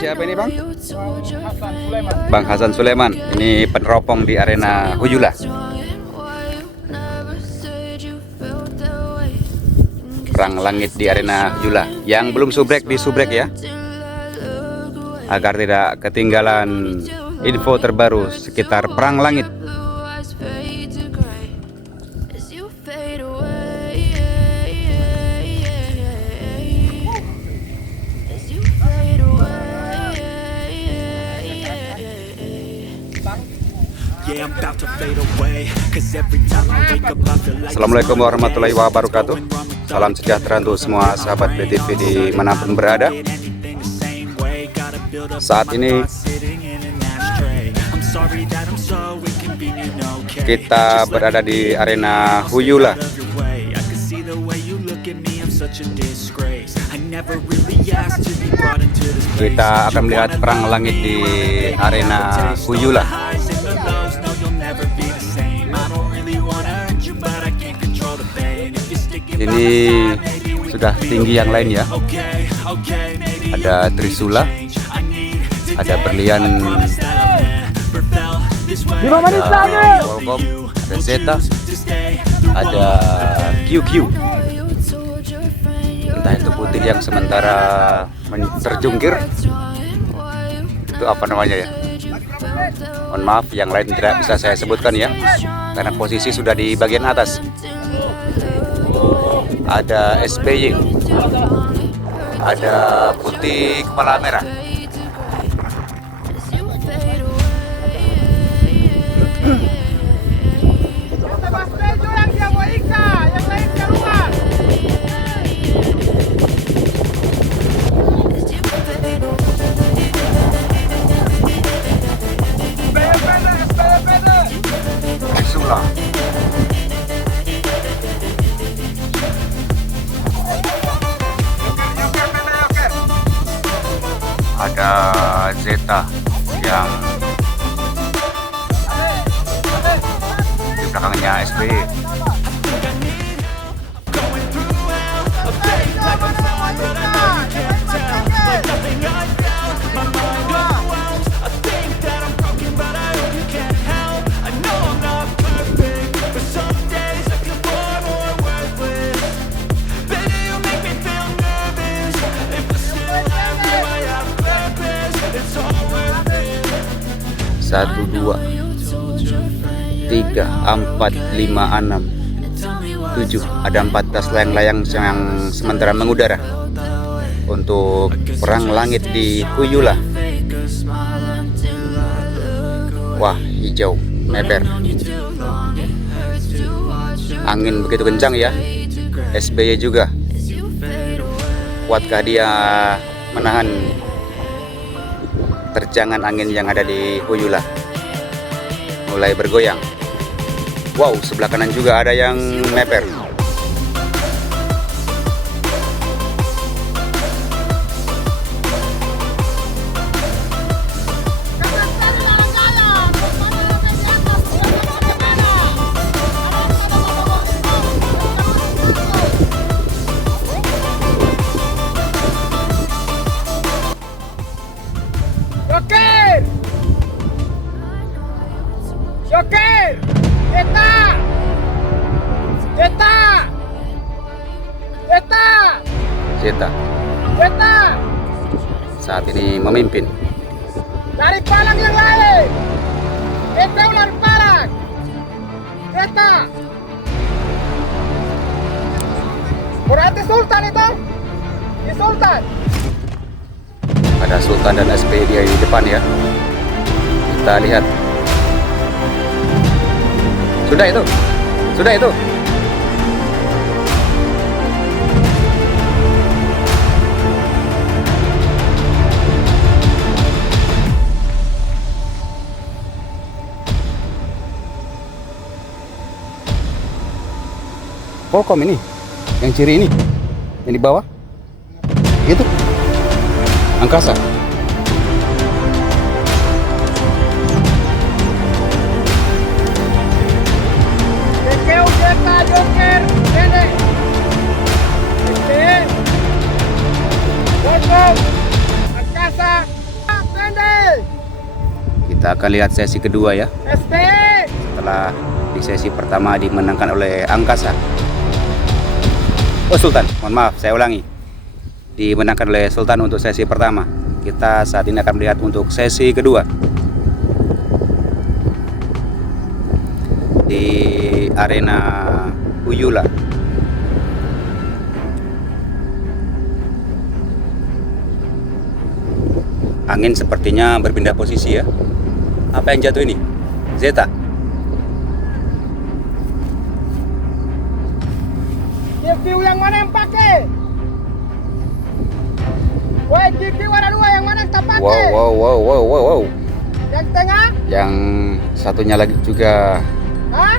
siapa ini, Bang? Hasan Sulaiman. Bang Hasan Sulaiman. Ini peneropong di arena Huyula. Perang langit di arena Huyula. Yang belum subrek di subrek ya, agar tidak ketinggalan info terbaru sekitar perang langit. Assalamualaikum warahmatullahi wabarakatuh. Salam sejahtera untuk semua sahabat BTV dimanapun berada. Saat ini kita berada di arena Huyula. Kita akan melihat perang langit di arena Huyula. Ini sudah tinggi yang lain ya. Ada Trisula, ada berlian, ada Volcom, ada Zeta, ada QQ. Entah itu putih yang sementara terjungkir, itu apa namanya ya? Mohon maaf, yang lain tidak bisa saya sebutkan ya, karena posisi sudah di bagian atas. Ada SBY, ada putih kepala merah. Trisula. Ada Zeta yang di belakangnya SBY. Satu, dua, tiga, empat, lima, enam, tujuh. Ada 14 layang-layang yang sementara mengudara untuk perang langit di Huyula. Wah, hijau, meber. Angin begitu kencang ya. SBY juga. Kuatkah dia menahan terjangan angin yang ada di Huyula? Mulai bergoyang. Wow, sebelah kanan juga ada yang meper. Joker! Zeta! Zeta! Zeta! Zeta Zeta! saat ini memimpin. Lari palang yang lain! Zeta lari palang! Zeta! Berarti Sultan itu? Ini Sultan! Ada Sultan dan SBY di depan ya. Kita lihat. Sudah itu. Sudah itu. Volcom ini, yang ciri ini, yang di bawah, itu angkasa. Joker, Dede, Volcom, angkasa, akan lihat sesi kedua ya. SD. Setelah di sesi pertama dimenangkan oleh Angkasa. Oh Sultan, mohon maaf saya ulangi. Dimenangkan oleh Sultan untuk sesi pertama. Kita saat ini akan melihat untuk sesi kedua. Di arena Uyula. Angin sepertinya berpindah posisi ya. Apa yang jatuh ini? Zeta. QQ yang mana yang pakai? Woi, QQ ada 2 yang mana yang tak pakai? Wow. Yang tengah? Yang satunya lagi juga Hah?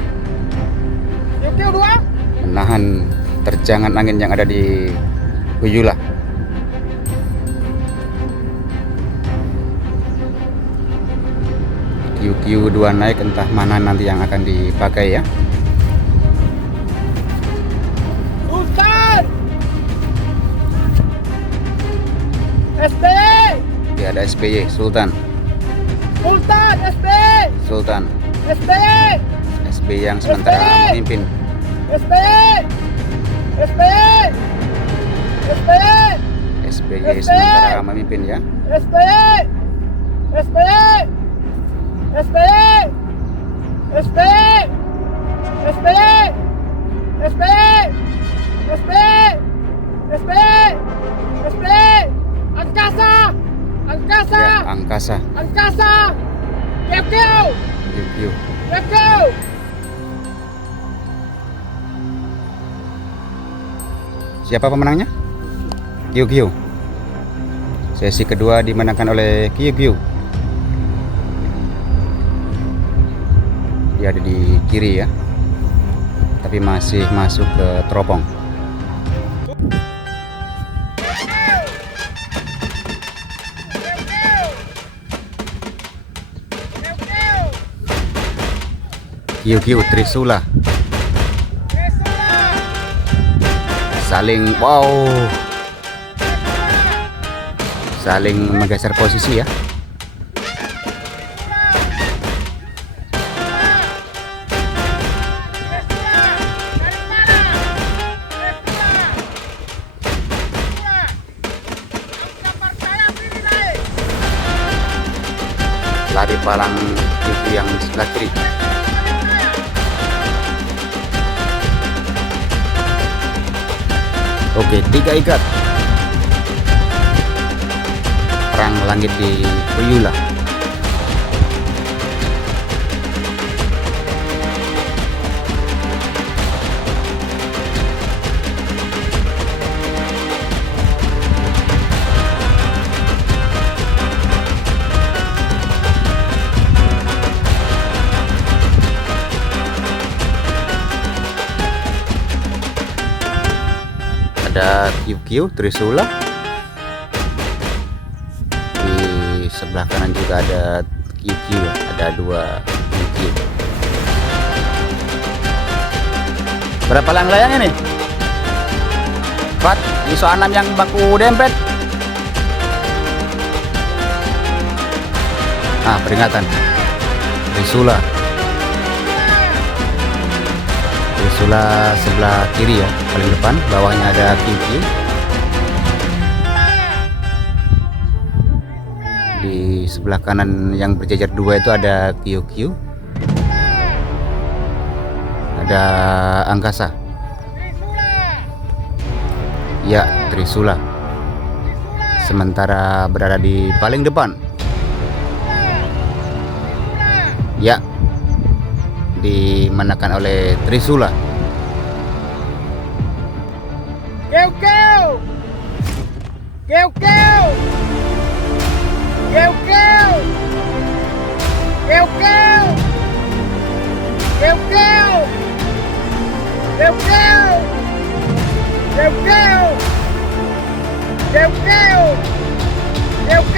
QQ 2? menahan terjangan angin yang ada di Uyula. QQ2 naik, entah mana nanti yang akan dipakai ya. Sultan. SD. Oke, ada SBY Sultan. Sultan SD. Sultan SD. SBY yang sementara memimpin. SD. SD. SD. SBY sementara memimpin ya. SD. SD. SD. SD. SD. SD. SD. SD. SD. Angkasa. Angkasa. Ya, Angkasa. Angkasa. QQ. QQ. QQ. Siapa pemenangnya? QQ. Sesi kedua dimenangkan oleh QQ. Dia ada di kiri ya, tapi masih masuk ke teropong. QQ Trisula saling saling menggeser posisi ya. Lari palang QQ yang sebelah kiri. Oke, 3 ikat. Perang langit di Uyula. Ada QQ Trisula. Di sebelah kanan juga ada QQ, ada 2 QQ. Berapa layang-layangnya nih? 4 ISO 6 yang baku dempet. Peringatan Trisula. Trisula sebelah kiri ya, paling depan, bawahnya ada QQ. Di sebelah kanan yang berjajar 2 itu ada QQ. Ada Angkasa. Ya, Trisula. Sementara berada di paling depan. Ya, dimenangkan oleh Trisula. QQ. QQ. QQ. QQ. QQ. QQ. QQ. QQ. QQ.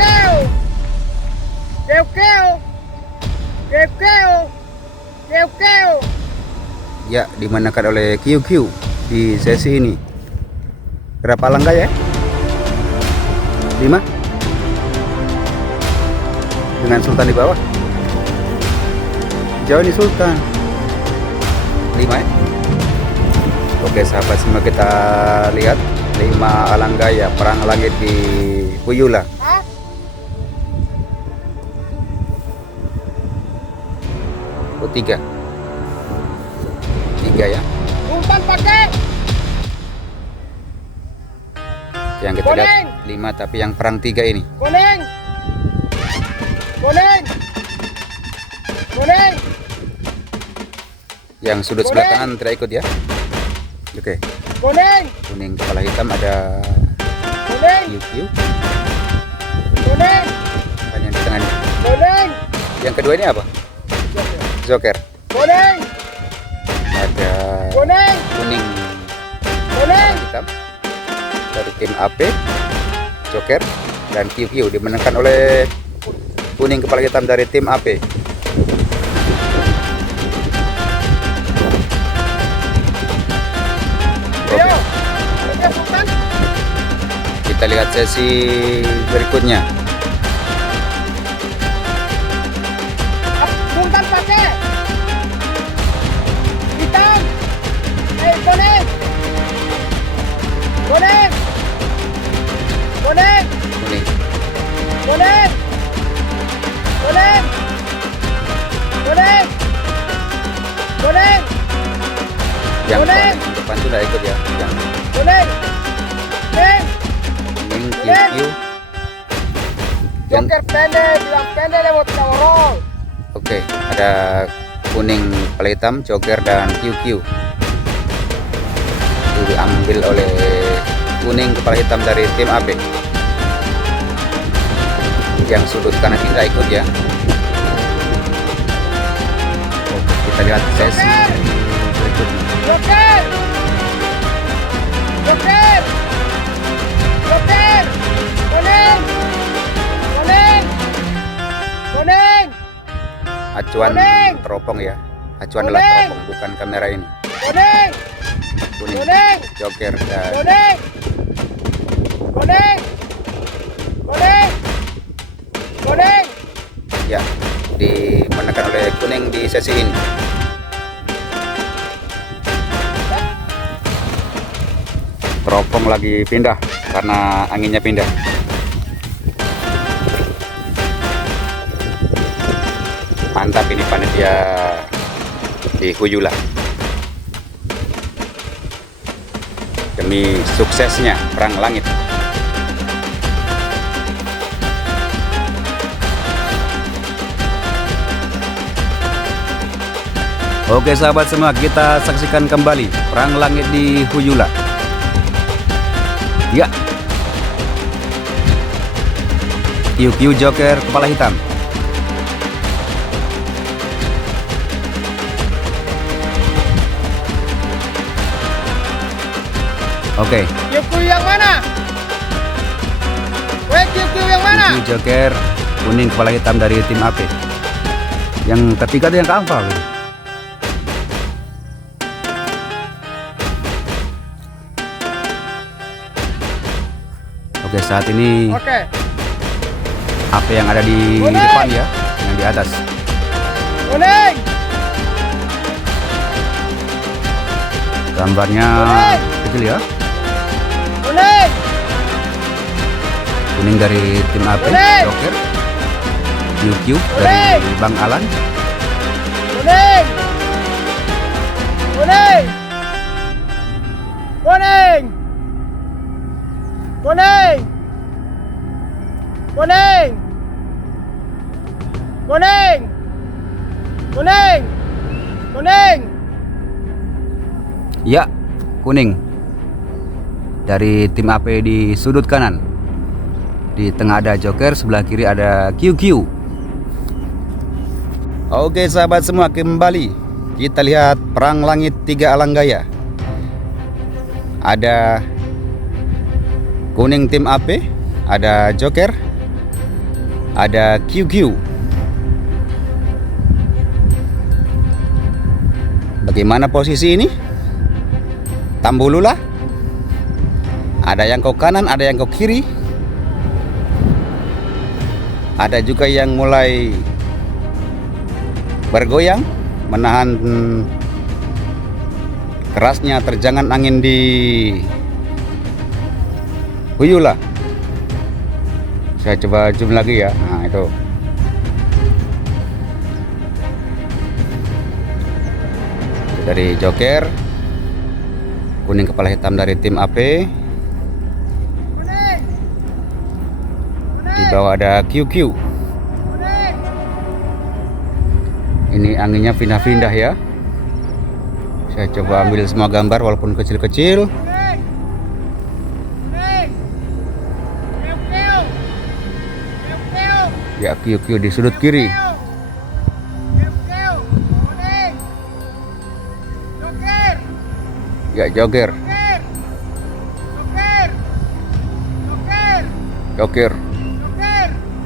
QQ. QQ. QQ. Ya, dimenangkan oleh QQ di sesi ini. Berapa langkah ya? 5 dengan Sultan di bawah. Jauh nih Sultan. 5 ya. Oke sahabat semua, kita lihat 5 Alanggaya perang langit di Huyula. Hah? Oh 3 ya. Umpan pakai. Yang kita lihat 5, tapi yang perang 3 ini. Kuning. Kuning. Kuning. Yang sudut sebelah kanan tidak ikut ya. Oke. Kuning. Kuning kepala hitam ada Kuning. QQ. Kuning. Yang di tengah ini. Kuning. Yang kedua ini apa? Joker. Kuning. Ada Kuning. kuning Kuning. hitam dari tim AP, Joker dan QQ dimenangkan oleh kuning kepala hitam dari tim AP. Oke, Ayo. Oke, Sultan. kita lihat sesi berikutnya. Sultan pakai. Hitam. Kuning. Kuning. Kuning. Kuning, Kuning. Kuning. Kuning. Kuning. yang Kuning. paling depan itu tidak ikut ya. Yang Kuning. Kuning. kuning QQ. Yang Joker pendek, bilang pendek dia mau tidak roll. oke, ada kuning kepala hitam, Joker dan QQ. Itu diambil oleh kuning kepala hitam dari tim AB. Yang sudut kanan tidak ikut ya. Oke, kita lihat sesi berikutnya. Joker. Joker. Joker. Kuning. Kuning. Kuning. Acuan Kuning. teropong ya. Acuan adalah Kuning. teropong, bukan kamera ini. Kuning. Kuning, Kuning. Joker dan Kuning. Kuning. Kuning. Kuning. ya dimenangkan oleh kuning di sesi ini. Teropong lagi pindah karena anginnya pindah. Mantap ini panitia di Huyula. Demi suksesnya perang langit. Oke sahabat semua, kita saksikan kembali perang langit di Huyula. Ya. QQ Joker kepala hitam. Oke. QQ yang mana? Weh, QQ yang mana? QQ Joker kuning kepala hitam dari tim AP. Yang ketiga itu yang keempat. Oke, saat ini Oke. AP yang ada di Kuning. depan ya, yang di atas. Kuning. Gambarnya Kuning. kecil ya. Kuning. Kuning dari tim AP, Kuning. Joker. QQ dari Kuning. Bang Alan. Kuning. Kuning. Kuning. Kuning. Kuning. Kuning. Kuning. Kuning. Ya, kuning. Dari tim AP di sudut kanan. Di tengah ada Joker, sebelah kiri ada QQ. Oke sahabat semua, kembali kita lihat perang langit 3 Alanggaya. Ada kuning tim AP, ada Joker, ada QQ. Bagaimana posisi ini? Tambulula. Ada yang ke kanan, ada yang ke kiri. Ada juga yang mulai bergoyang menahan kerasnya terjangan angin di Huyula. Saya coba zoom lagi ya. Nah, itu. Dari Joker, kuning kepala hitam dari tim AP. Di bawah ada QQ. Ini anginnya pindah-pindah ya. Saya coba ambil semua gambar walaupun kecil-kecil. Ya, QQ di sudut kiri. Ya, Joker. Joker.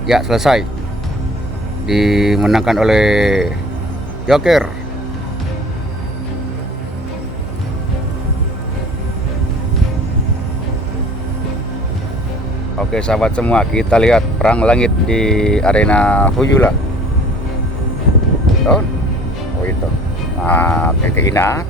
Ya, selesai. Dimenangkan oleh Joker. Oke sahabat semua, kita lihat perang langit di arena Huyula. Tuh. Oh itu. Nah, kayak inat.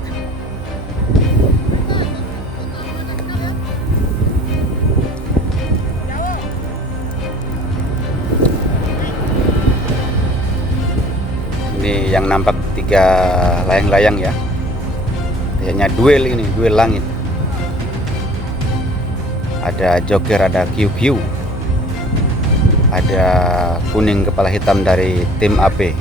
Ini yang nampak 3 layang-layang ya. Kayaknya duel ini, duel langit. Ada Joker, ada QQ, ada kuning kepala hitam dari tim AP.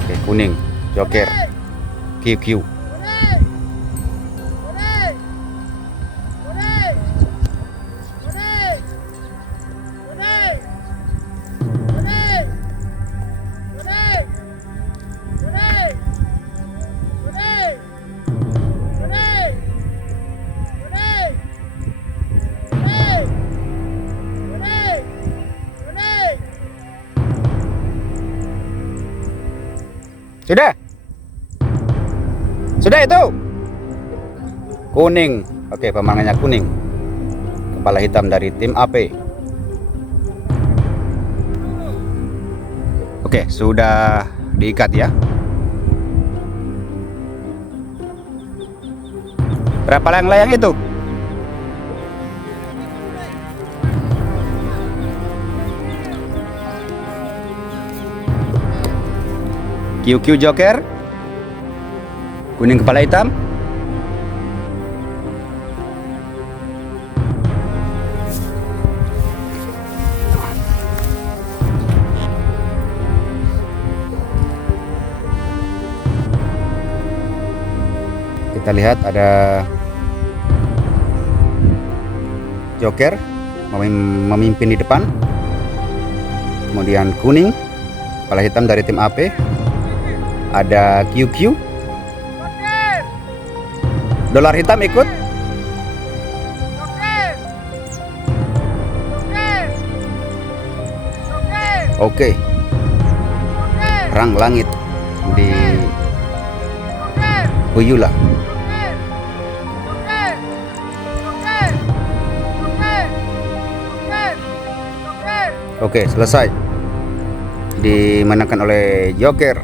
Oke, kuning, Joker, QQ. Sudah itu. Kuning. Oke, pemandangannya kuning. Kepala hitam dari tim AP. Oke, sudah diikat ya. Berapa layang-layang itu? QQ Joker, kuning kepala hitam. Kita lihat ada Joker memimpin di depan, kemudian kuning kepala hitam dari tim AP. Ada QQ, dolar hitam ikut. Oke, perang langit di Huyula. Oke, selesai. Dimenangkan oleh Joker.